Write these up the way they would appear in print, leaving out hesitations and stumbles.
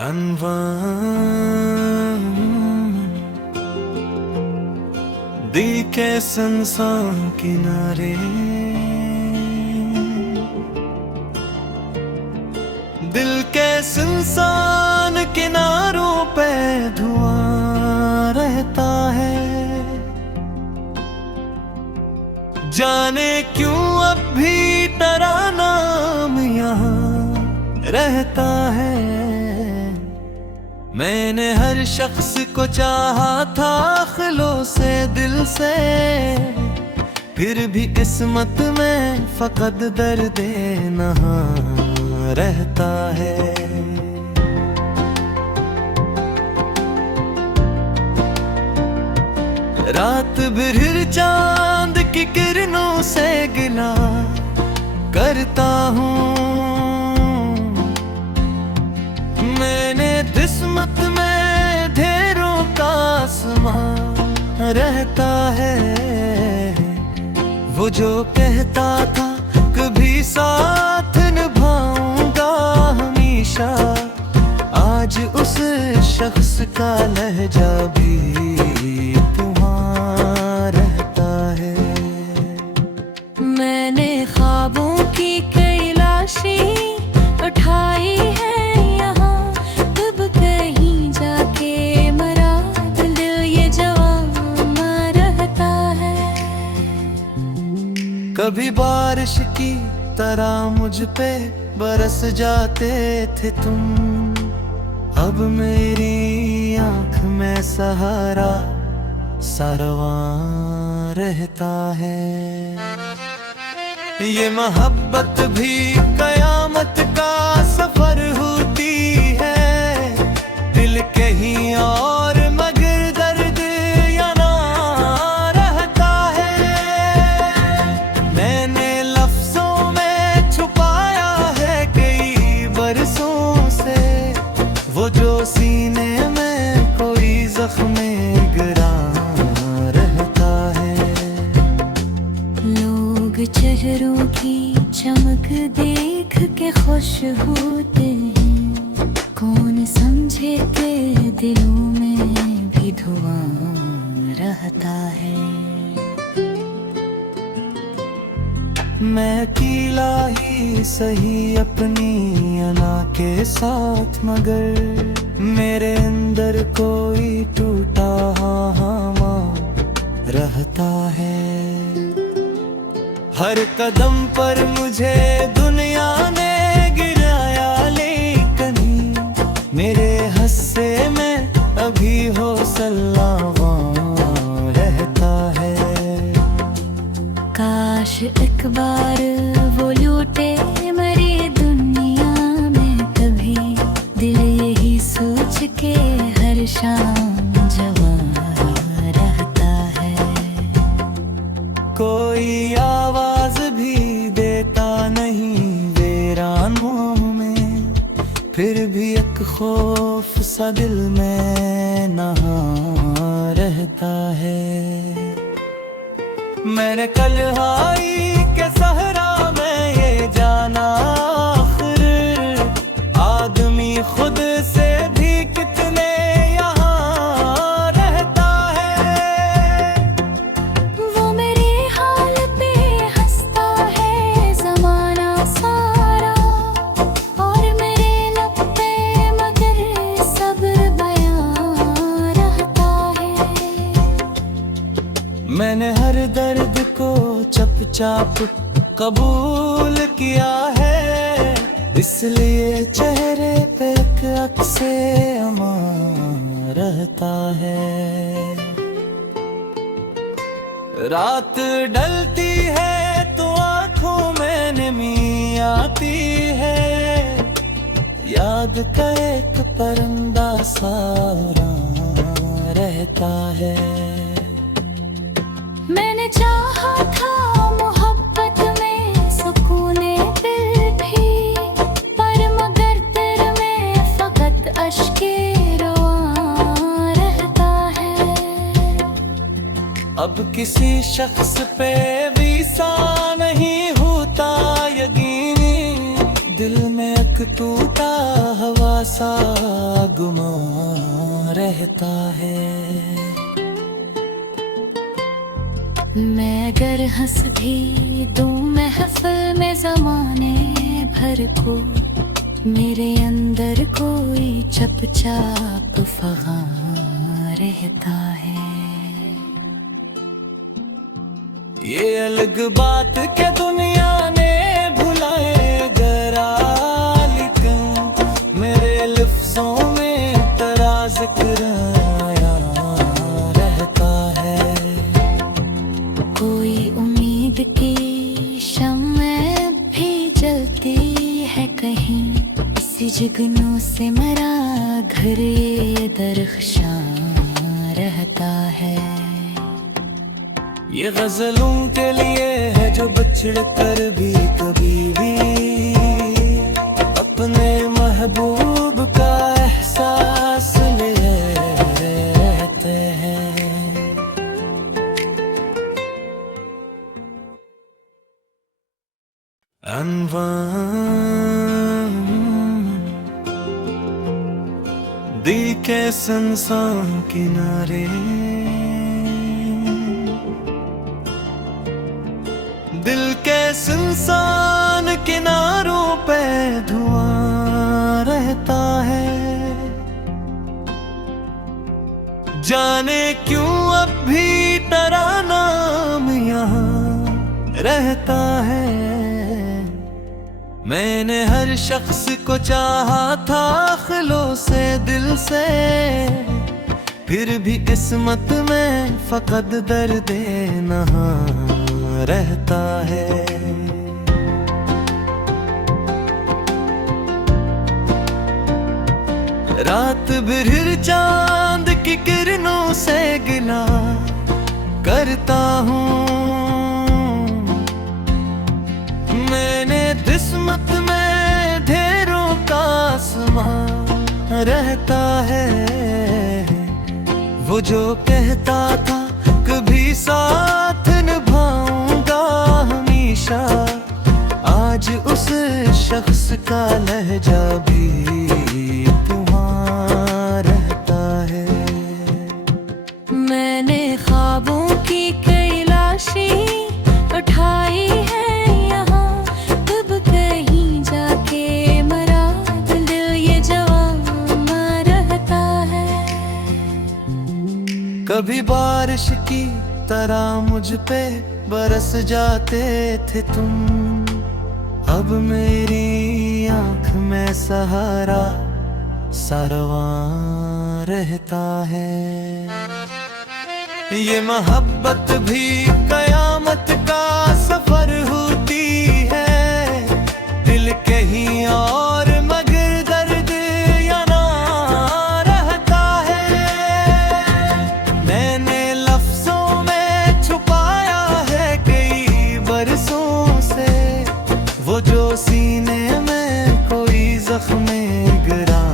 अनवान दिल के सुनसान किनारे, दिल के सुनसान किनारों पे धुआं रहता है। जाने क्यों अब भी तेरा नाम यहाँ रहता है। मैंने हर शख्स को चाहा था ख़िलों से, दिल से, फिर भी किस्मत में फ़क़त दर्द नहा रहता है। रात भर चांद की किरणों से गिला करता हूँ। मैंने किस्मत में ढेरों का आसमां रहता है। वो जो कहता था कभी साथ निभाऊंगा हमेशा, आज उस शख्स का लहजा भी तुम्हारा रहता है। मैंने ख्वाबों की कई लाशें उठाई है यहाँ, तब कहीं जाके मरा दिल ये जवाना रहता है। कभी बारिश की तरह मुझ पे बरस जाते थे तुम, अब मेरी आँख में सहारा सरवां रहता है। ये मोहब्बत भी कयामत का सफर होती है, दिल कहीं और मगर दर्द यहाँ रहता है। मैंने लफ्जों में छुपाया है कई बरसों से, वो जो सीने में कोई जख्म गिरा रहता है। लोग चेहरों की चमक देख के खुश होते हैं, कौन समझे के दिलों में भी धुआं रहता है। मैं अकेला ही सही अपनी अना के साथ, मगर मेरे अंदर कोई टूटा हामा रहता है। हर कदम पर मुझे दुनिया ने गिराया, लेकिन मेरे हिस्से में अभी हौसला रहता है। काश एक बार वो लूटे मेरी दुनिया में कभी, दिल यही सोच के हर शाम जवां रहता है। कोई आवाज भी देता नहीं वीरानों में, फिर भी एक खौफ सा दिल में नहा रहता है। मैंने कल्हाई के सहरा में ये जाना, आखिर आदमी खुद से भी कितने यहाँ रहता है। वो मेरे हाल पे हंसता है ज़माना सारा, और मेरे लब पे मगर सब्र बयां रहता है। मैंने हर दर्द को चुपचाप कबूल किया है, इसलिए चेहरे पे एक अक्से अमा रहता है। रात ढलती है तो आंखों में नमी आती है, याद का एक परिंदा सारा रहता है। मैंने चाहा था मोहब्बत में सुकूने दिल भी, पर मगर दिल में फ़क़त अश्के रुआं रहता है। अब किसी शख्स पे वीसा नहीं होता यकीनी, दिल में एक टूटा हवा सा गुमान रहता है। मैं अगर हंस भी दूं महफिल में ज़माने भर को, मेरे अंदर कोई चुपचाप फ़ग़ां रहता है। ये अलग बात के दुनिया ने भुलाए जरा, लेकिन मेरे लफ्ज़ों में तेरा ज़िक्र आया रहता है। कोई उम्मीद की शम्में भी जलती है कहीं, इसी जुगनू से मरा घर ये दरख्शां रहता है। ये गजलों के लिए है जो बिछड़ कर भी कभी भी अपने महबूब का एहसास लेते हैं। अनवान दी के सुनसान किनारे, दिल के सुनसान किनारों पे धुआं रहता है। जाने क्यों अब भी तेरा नाम यहाँ रहता है। मैंने हर शख्स को चाहा था खिलो से दिल से, फिर भी किस्मत में फकत दर्द नहा रहता है। रात भर चांद की किरणों से गिला करता हूँ। मैंने किस्मत में ढेरों का आसमां रहता है। वो जो कहता था कभी साथ निभाऊंगा हमेशा, आज उस शख्स का लहजा भी तुम्हारा रहता है। मैंने ख्वाबों की कई लाशें उठाई है यहाँ, तब कहीं जाके मरा दिल ये जवान रहता है। कभी बारिश की तरह मुझ पे बरस जाते थे तुम, अब मेरी आँख में सहारा सरवां रहता है। ये मोहब्बत भी कयामत का सफर होती है, दिल कहीं और मगर दर्द यहाँ रहता है। मैंने लफ्जों में छुपाया है कई बरसों से, वो जो सीने में कोई जख्म गिरा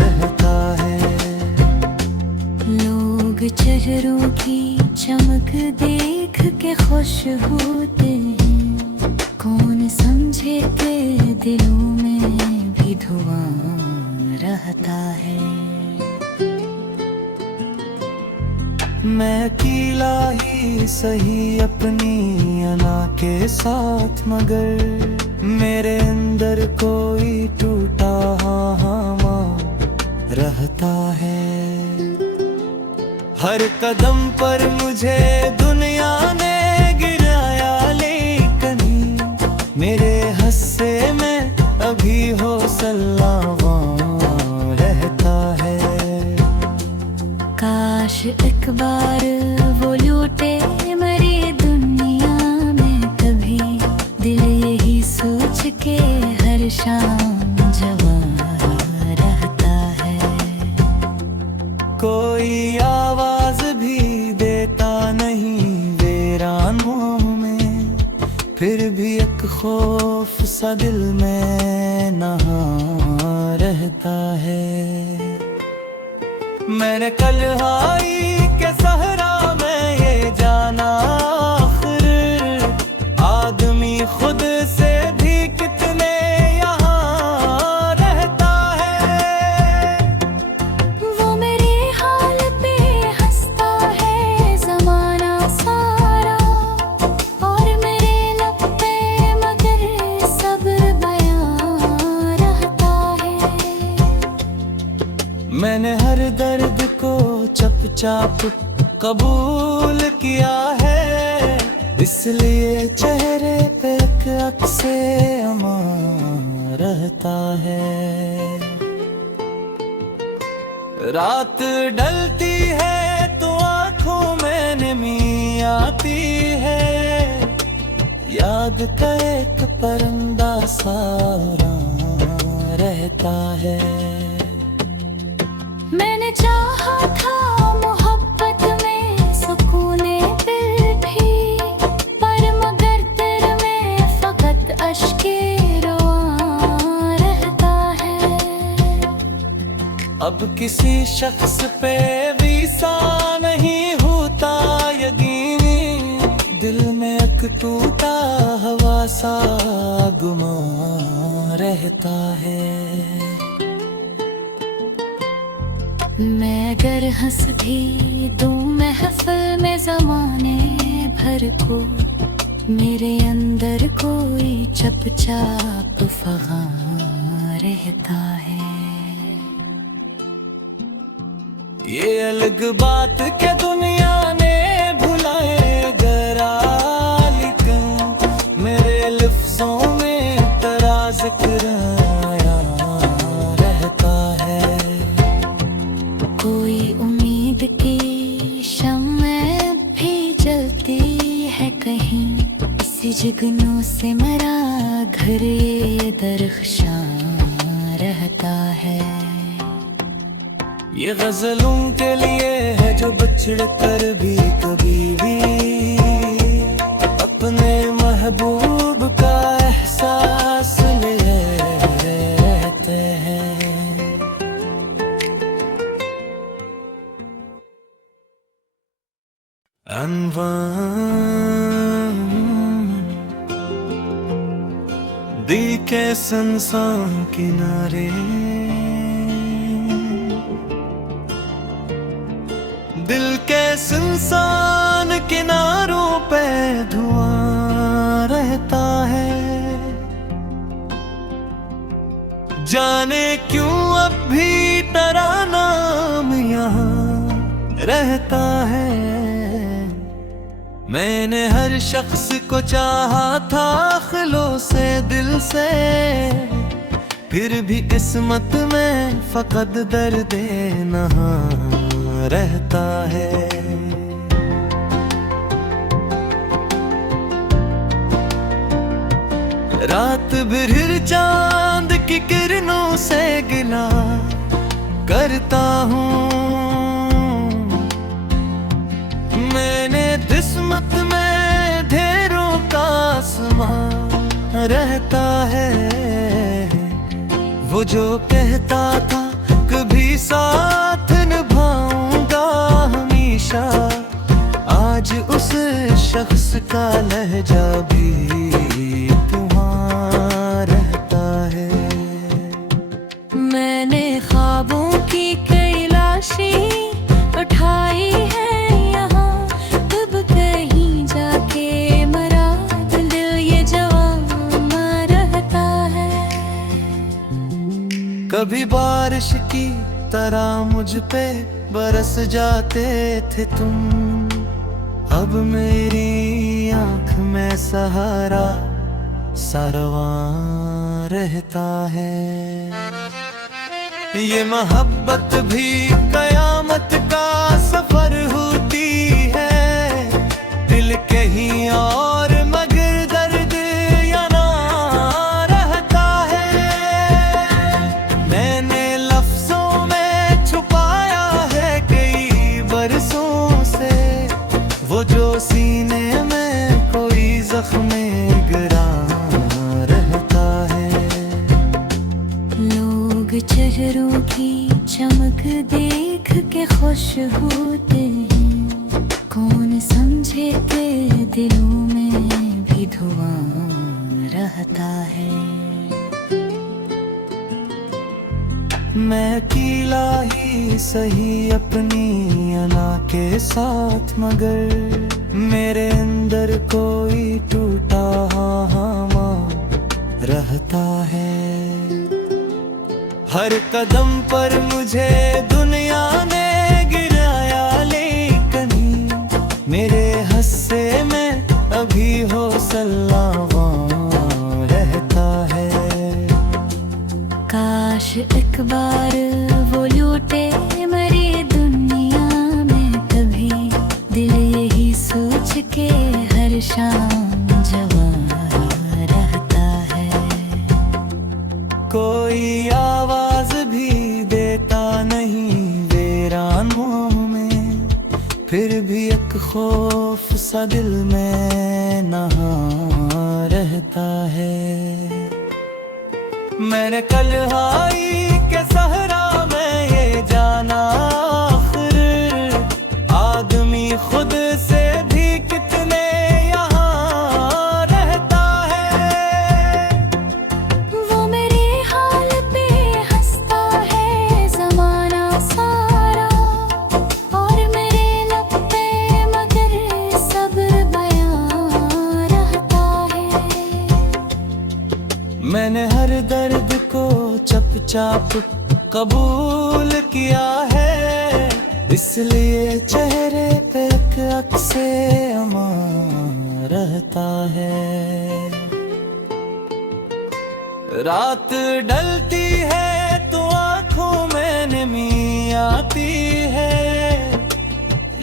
रहता है। लोग चेहरों की चमक देख के खुश होते हैं, कौन समझे के दिलों में भी धुआं रहता है। मैं अकेला ही सही अपनी अना के साथ, मगर मेरे अंदर कोई टूटा हामा रहता है। हर कदम पर मुझे दुनिया ने गिराया, लेकिन मेरे हस्से में अभी हौसला रहता है। काश एक बार वो लूटे मेरी दुनिया में कभी, दिल यही सोच के हर शाम जवां रहता है। कोई आवाज भी देता नहीं वीरानों में, फिर भी एक खौफ सा दिल में नहा रहता है। मैंने कल हाई के सहरा में ये जाना, आखिर आदमी खुद से भी कितने यहाँ रहता है। मैंने हर दर्द को चुपचाप कबूल किया है, इसलिए चेहरे पे एक अक्से अमा रहता है। रात ढलती है तो आंखों में नमी आती है, याद का एक परिंदा सारा रहता है। मैंने चाहा था मोहब्बत में सुकूने दिल भी, पर मगर तेरे में फकत अश्के रोआ रहता है। अब किसी शख्स पे वीसा नहीं होता यकीनी, दिल में एक टूटा हवा सा गुमा रहता है। मैं अगर हंस भी दूं महफिल में ज़माने भर को, मेरे अंदर कोई चुपचाप फ़ग़ां रहता है। ये अलग बात के दुनिया ने भुलाए गरा, लेकिन मेरे लफ्ज़ों में तेरा ज़िक्र आया रहता है। कोई उम्मीद की शम्में भी जलती है कहीं, इसी जुगनू से मरा घर ये दरख्शां रहता है। ये गजलों के लिए है जो बिछड़ कर भी कभी भी अपने महबूब का एहसास लेते हैं। अनवान दी के सुनसान किनारे, दिल के सुनसान किनारों पे धुआं रहता है। जाने क्यों अब भी तेरा नाम यहाँ रहता है। मैंने हर शख्स को चाहा था खिलो से दिल से, फिर भी किस्मत में फकत दर्द नहा रहता है। रात भर चांद की किरणों से गिला करता हूँ, मैंने किस्मत में ढेरों का आसमां रहता है। वो जो कहता था कभी साथ निभाऊंगा हमेशा, आज उस शख्स का लहजा भी तुम्हारा रहता है। मैंने ख्वाबों की कैलाशी उठाई है यहाँ, तब कहीं जाके मरा दिल ये जवां रहता है। कभी बारिश की तरह मुझ पे बरस जाते थे तुम, अब मेरी आंख में सहारा सरवां रहता है। ये मोहब्बत भी कयामत का सफर होती है, दिल कहीं और मगर दर्द यहाँ रहता है। मैंने लफ्जों में छुपाया है कई बरसों से, वो जो सीने में कोई जख्म गिरा रहता है। लोग चेहरों की चमक देख के खुश होते हैं, कौन समझे के दिलों में भी धुआं रहता है। मैं अकेला ही सही अपनी अना के साथ, मगर मेरे अंदर कोई टूटा हामा रहता है। हर कदम पर मुझे दुनिया ने गिराया, लेकिन मेरे हिस्से में अभी हौसला रहता है। काश एक बार वो लूटे मेरी दुनिया में कभी, दिल यही सोच के हर शाम जवान रहता है। कोई आवाज भी देता नहीं वीरानों में, फिर भी एक खौफ सा दिल में नहा रहता है। मैंने कल हाई के सहरा में ये जाना, आखिर आदमी खुद से भी कितने यहाँ रहता है। वो मेरे हाल पे हंसता है ज़माना सारा, और मेरे लब पे मगर सब्र बयां रहता है। मैंने हर दर्द को चुपचाप कबूल किया है, इसलिए चेहरे पे एक अक्से अमा रहता है। रात ढलती है तो आंखों में नमी आती है,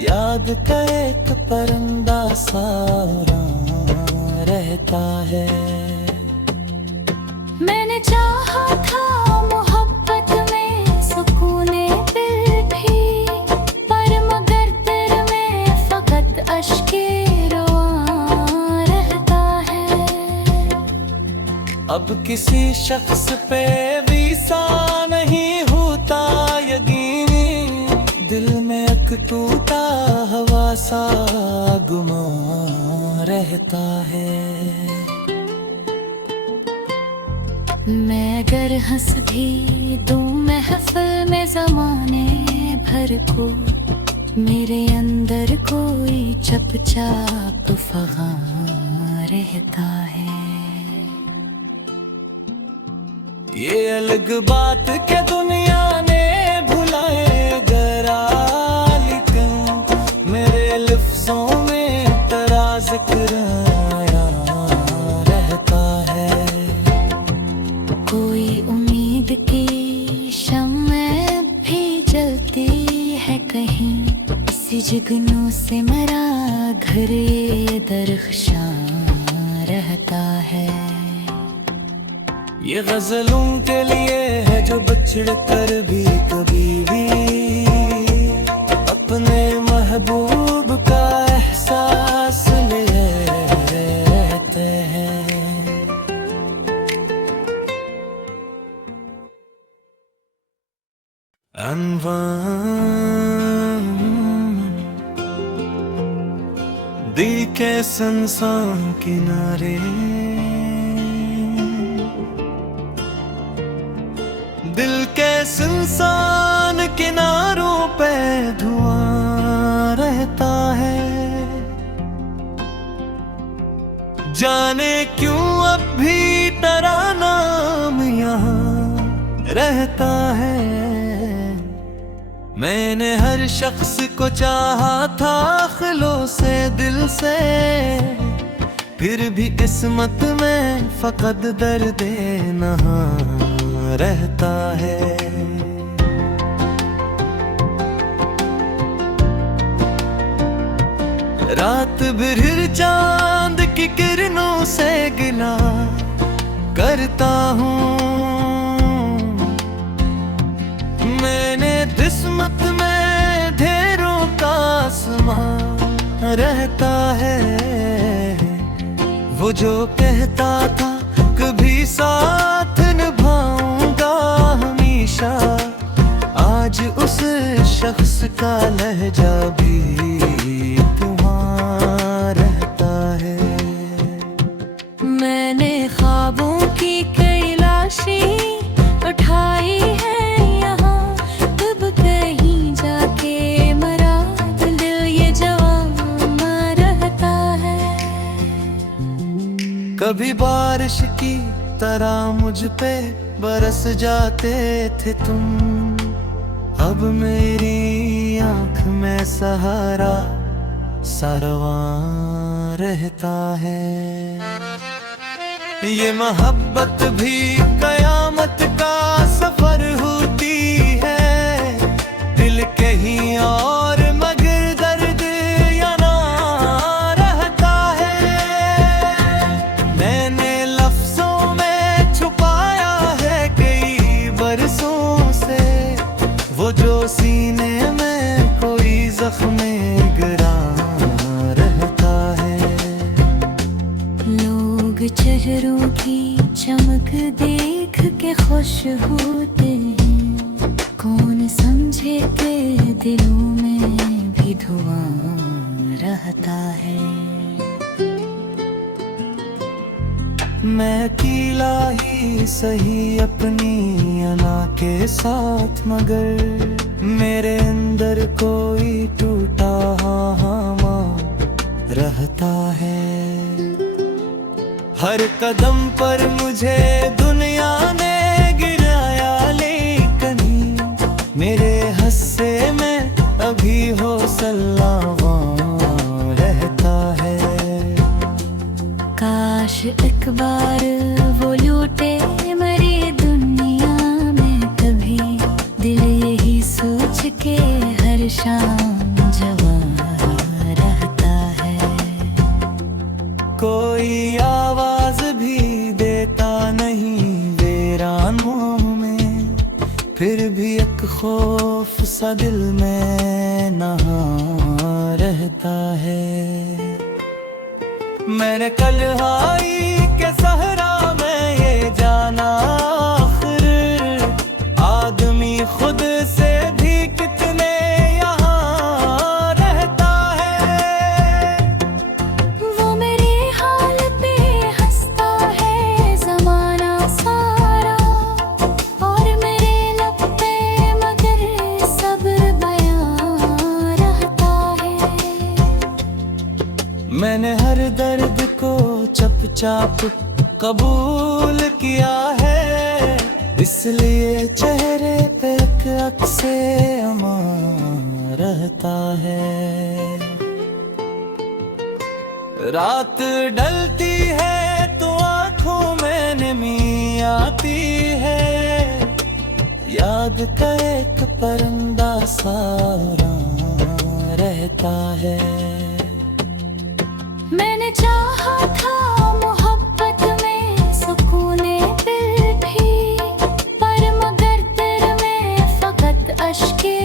याद का एक परिंदा सा रहता है। मैंने चाहा था मोहब्बत में सुकूने दिल भी, पर मगर दिल में फकत अश्के रोआ रहता है। अब किसी शख्स पे वीसा नहीं होता यकीनी, दिल में एक टूटा हवा सा गुमा रहता है। मैं अगर हंस भी दूं महफिल में ज़माने भर को, मेरे अंदर कोई चुपचाप फ़ग़ां रहता है। ये अलग बात के दुनिया ने भुलाए गरा, लेकिन मेरे लफ्ज़ों में तेरा जिक्र आया रहता है। कोई उम्मीद की शम्में भी जलती है कहीं, इसी जुगनू से मेरा घर ये दरख्शां रहता है। ये गजलों के लिए है जो बिछड़ कर भी कभी भी अपने महबूब का एहसास लेते हैं। दिल के सुनसान किनारे, दिल के सुनसान किनारों पे धुआं रहता है। जाने क्यों अब भी तेरा नाम यहाँ रहता है। मैंने हर शख्स को चाहा था खिलो से दिल से, फिर भी किस्मत में फकत दर्द नहा रहता है। रात भर चांद की किरणों से गिला करता हूँ, मैंने किस्मत में ढेरों का आसमां रहता है। वो जो कहता था कभी साथ निभाऊंगा हमेशा, आज उस शख्स का लहजा भी तुम्हारा रहता है। मैंने ख्वाबों की कई लाशें उठाई है यहाँ, तब कहीं जाके मरा दिल ये जवां रहता है। कभी बारिश की तरह मुझ पे बरस जाते थे तुम। अब मेरी आंख में सहारा सारवां रहता है। ये मोहब्बत भी कयामत का सफर होती है, दिल कहीं और मगर दर्द यहाँ रहता है। मैंने लफ्जों में छुपाया है कई बरसों से, वो जो सीने में कोई जख्म गिरा रहता है। लोग चेहरों की चमक देख के खुश होते हैं, कौन समझे के दिलों में भी धुआं रहता है। मैं अकेला ही सही अपनी अना के साथ, मगर मेरे अंदर कोई टूटा हामा रहता है। हर कदम पर मुझे दुनिया ने गिराया, लेकिन मेरे हस्से में अभी हौसला रहता है। काश एक बार वो लूटे मेरी दुनिया में कभी, दिल यही सोच के हर शाम जवां रहता है। कोई आवाज भी देता नहीं वीरान मुंह में, फिर भी एक खौफ सा दिल में नहा रहता है। मैंने कल हाई के सहरा में ये जाना, आखिर आदमी खुद से भी कितने यहाँ रहता है। वो मेरे हाल पे हंसता है ज़माना सारा, और मेरे लब पे मगर सब्र बयां रहता है। मैंने हर दर्द को चुपचाप कबूल किया है, इसलिए चेहरे पे एक अक्से अमा रहता है। रात ढलती है तो आंखों में नमी आती है, याद का एक परिंदा सा रहता है। मैंने चाहा था मोहब्बत में सुकून दिल भी, पर मगर दिल में फकत अश्के